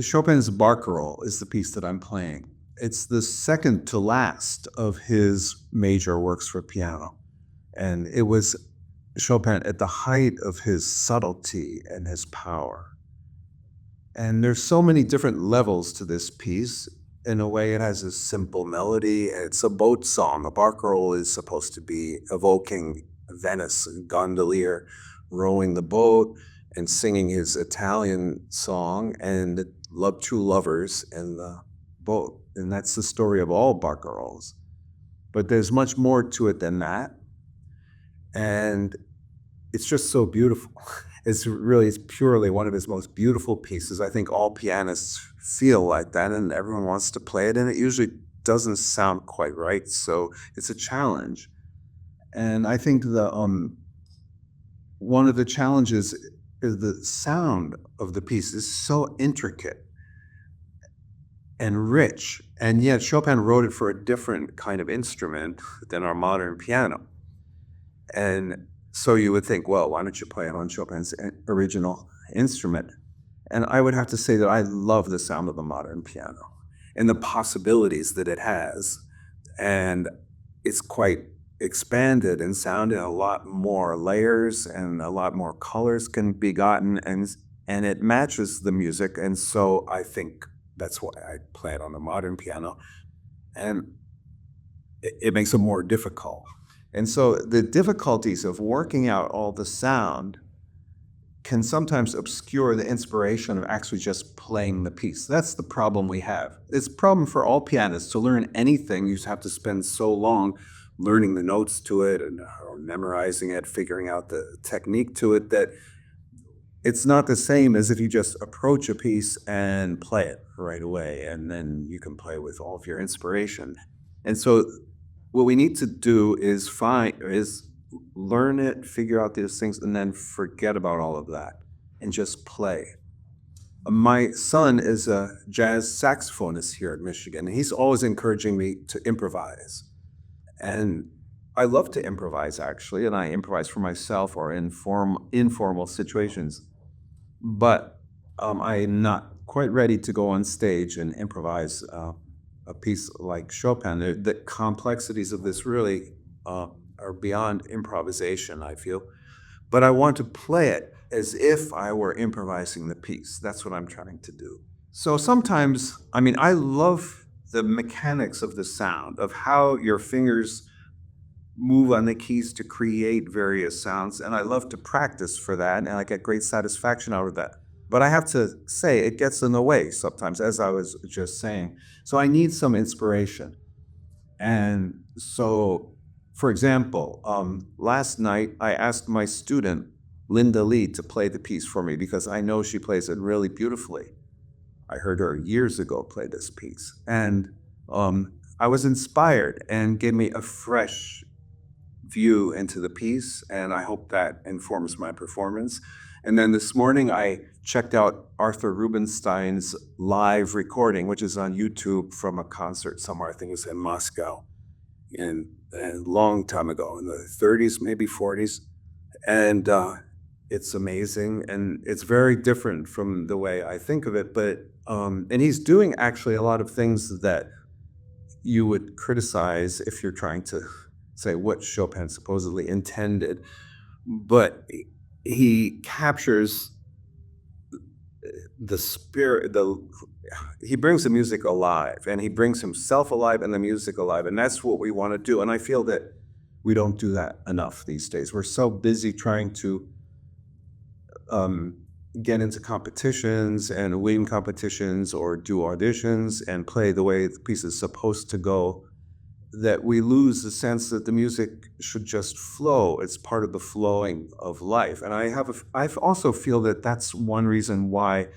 Chopin's Barcarolle is the piece that I'm playing. It's the second to last of his major works for piano. And it was Chopin at the height of his subtlety and his power. And there's so many different levels to this piece. In a way, it has a simple melody. It's a boat song. A barcarolle is supposed to be evoking Venice, a gondolier rowing the boat and singing his Italian song and love true lovers in the boat. And that's the story of all barcarolles. But there's much more to it than that. And it's just so beautiful. It's purely one of his most beautiful pieces. I think all pianists feel like that, and everyone wants to play it, and it usually doesn't sound quite right, so it's a challenge. And I think one of the challenges is the sound of the piece is so intricate and rich, and yet Chopin wrote it for a different kind of instrument than our modern piano. And so you would think, well, why don't you play it on Chopin's original instrument? And I would have to say that I love the sound of the modern piano and the possibilities that it has. And it's quite expanded and sounded. A lot more layers and a lot more colors can be gotten, and it matches the music. And so I think that's why I play it on the modern piano. And it makes it more difficult. And so the difficulties of working out all the sound can sometimes obscure the inspiration of actually just playing the piece. That's the problem we have. It's a problem for all pianists. To learn anything, you have to spend so long learning the notes to it and or memorizing it, figuring out the technique to it, that it's not the same as if you just approach a piece and play it right away, and then you can play with all of your inspiration. And so what we need to do is learn it, figure out these things, and then forget about all of that and just play. My son is a jazz saxophonist here at Michigan, and he's always encouraging me to improvise. And I love to improvise, actually, and I improvise for myself or in informal situations. But I'm not quite ready to go on stage and improvise a piece like Chopin. The complexities of this really are beyond improvisation, I feel. But I want to play it as if I were improvising the piece. That's what I'm trying to do. So sometimes, I love the mechanics of the sound, of how your fingers move on the keys to create various sounds. And I love to practice for that, and I get great satisfaction out of that. But I have to say, it gets in the way sometimes, as I was just saying. So I need some inspiration. And so, for example, last night I asked my student, Linda Lee, to play the piece for me because I know she plays it really beautifully. I heard her years ago play this piece. And I was inspired and gave me a fresh view into the piece, and I hope that informs my performance. And then this morning I checked out Arthur Rubinstein's live recording, which is on YouTube from a concert somewhere, I think it was in Moscow, a long time ago, in the 30s, maybe 40s. And it's amazing, and it's very different from the way I think of it. But and he's doing actually a lot of things that you would criticize if you're trying to say what Chopin supposedly intended. But he captures the spirit, he brings the music alive, and he brings himself alive and the music alive, and that's what we want to do. And I feel that we don't do that enough these days. We're so busy trying to get into competitions and win competitions or do auditions and play the way the piece is supposed to go, that we lose the sense that the music should just flow. It's part of the flowing of life. And I also feel that that's one reason why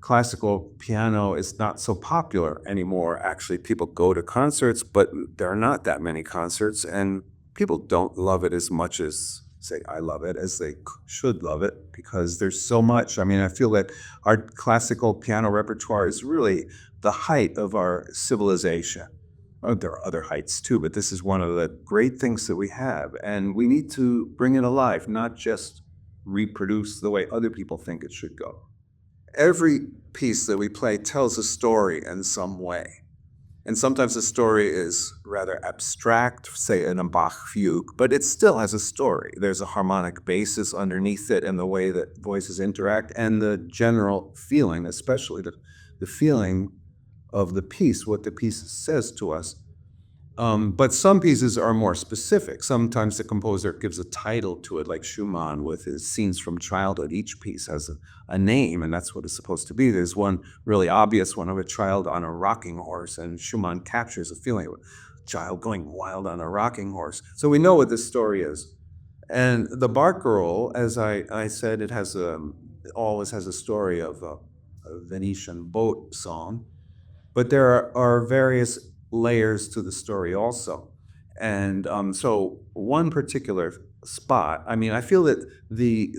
classical piano is not so popular anymore. Actually, people go to concerts, but there are not that many concerts, and people don't love it as much as, say, I love it, as they should love it, because there's so much. I feel that our classical piano repertoire is really the height of our civilization. Oh, there are other heights too, but this is one of the great things that we have, and we need to bring it alive, not just reproduce the way other people think it should go. every piece that we play tells a story in some way. And sometimes the story is rather abstract, say in a Bach fugue, but it still has a story. There's a harmonic basis underneath it and the way that voices interact and the general feeling, especially the feeling of the piece, what the piece says to us. But some pieces are more specific. Sometimes the composer gives a title to it, like Schumann with his scenes from childhood. Each piece has a name, and that's what it's supposed to be. There's one really obvious one of a child on a rocking horse, and Schumann captures a feeling of a child going wild on a rocking horse. So we know what this story is. And the Barcarolle, as I said, it always has a story of a Venetian boat song. But there are various layers to the story also. And so one particular spot, I mean, I feel that the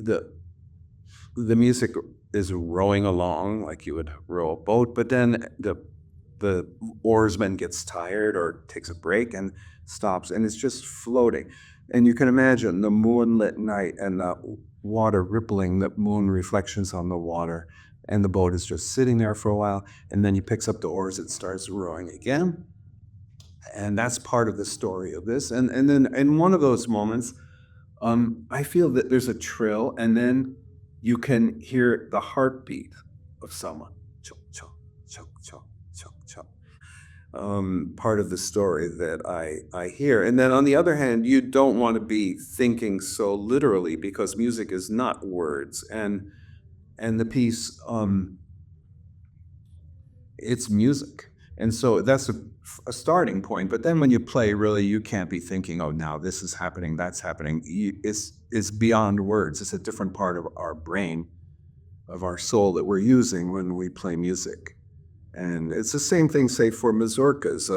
music is rowing along like you would row a boat, but then the oarsman gets tired or takes a break and stops, and it's just floating. And you can imagine the moonlit night and the water rippling, the moon reflections on the water, and the boat is just sitting there for a while, and then he picks up the oars, it starts rowing again. And that's part of the story of this. And then in one of those moments, I feel that there's a trill, and then you can hear the heartbeat of someone. Choke, choke, choke, choke, choke, choke. Part of the story that I hear. And then on the other hand, you don't want to be thinking so literally because music is not words. And the piece, it's music. And so that's a starting point. But then when you play, really, you can't be thinking, oh, now this is happening, that's happening. It's beyond words. It's a different part of our brain, of our soul that we're using when we play music. And it's the same thing, say, for mazurkas.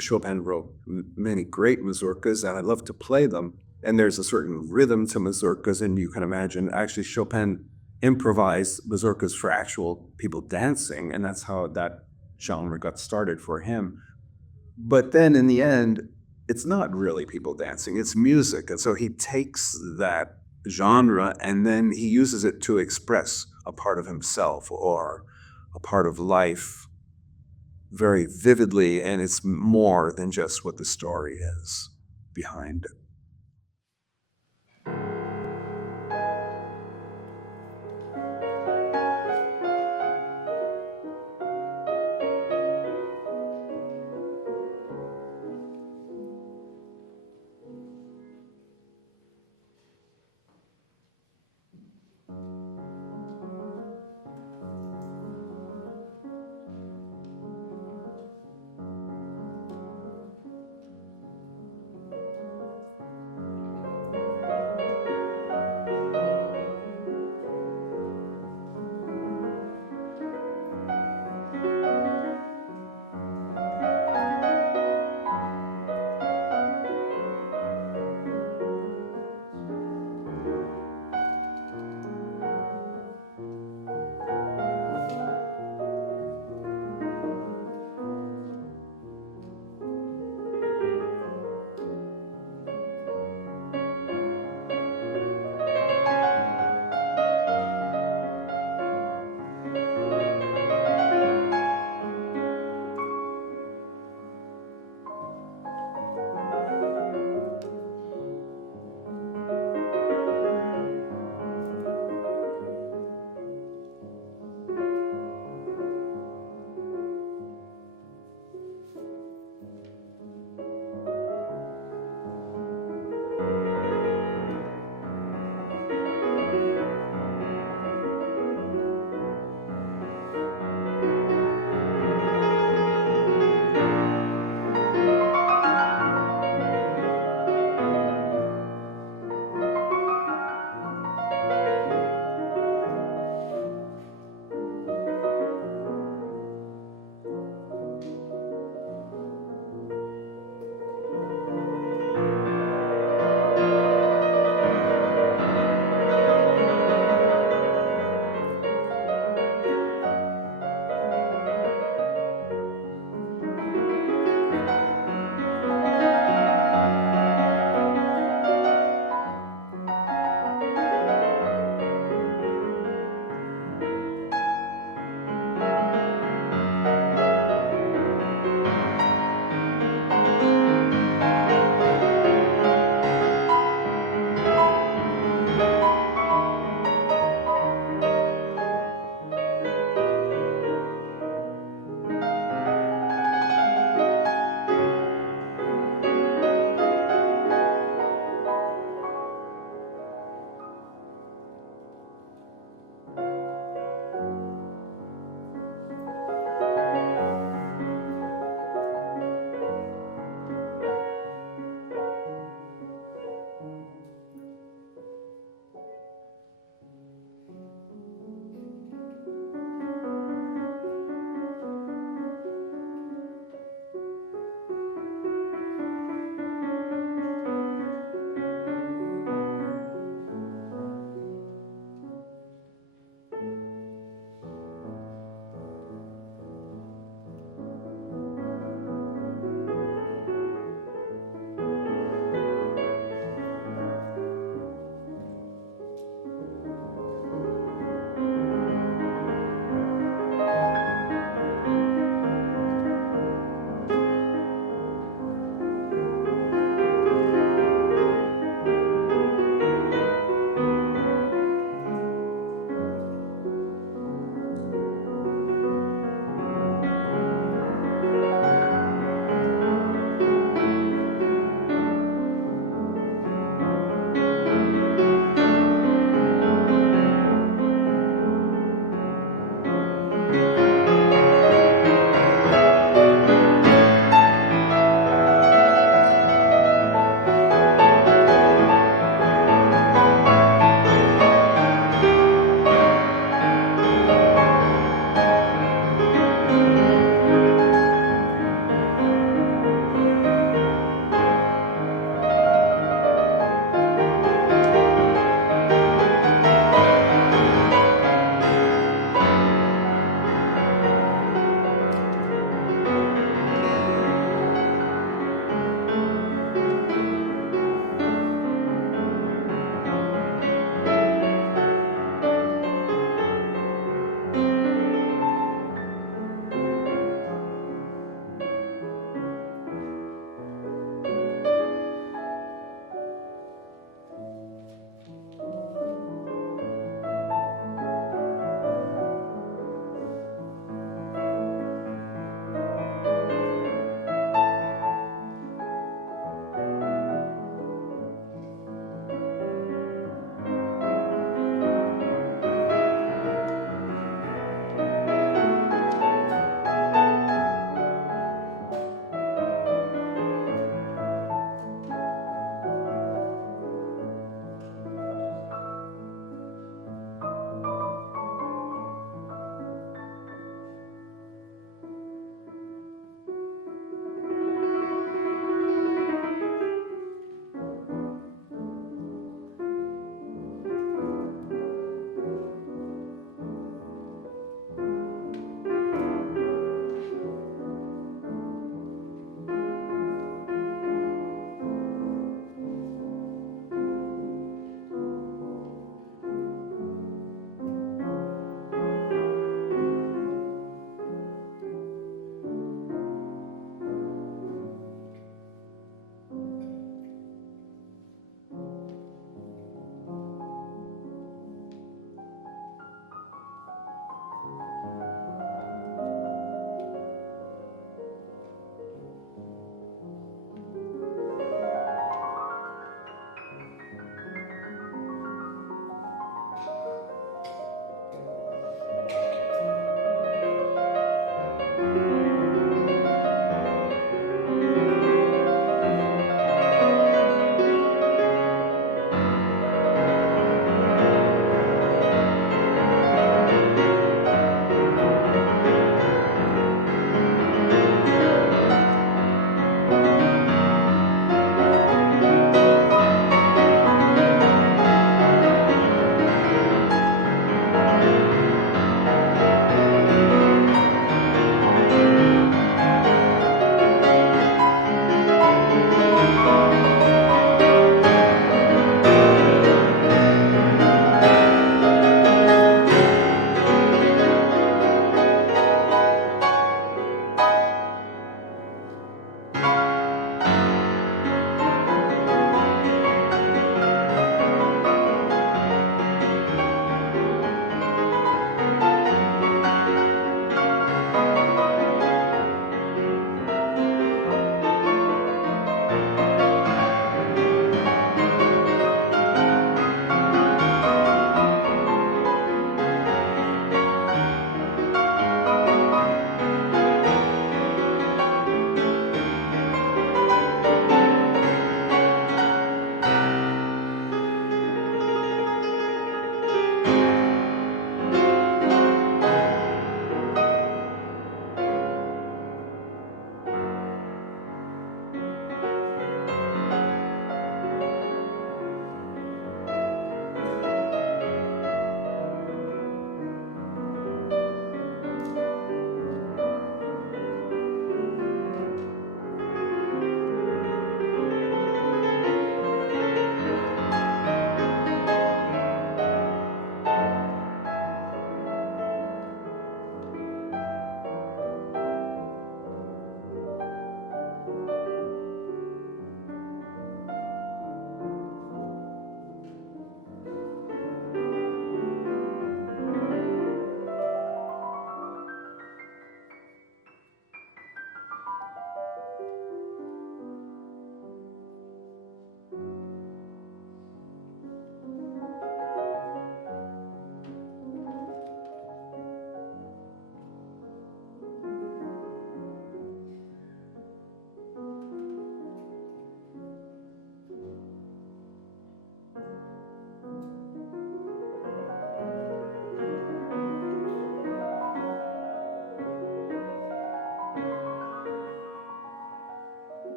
Chopin wrote many great mazurkas, and I love to play them. And there's a certain rhythm to mazurkas, and you can imagine, actually, Chopin improvised mazurkas for actual people dancing, and that's how that genre got started for him. But then in the end, it's not really people dancing, it's music. And so he takes that genre and then he uses it to express a part of himself or a part of life very vividly, and it's more than just what the story is behind it.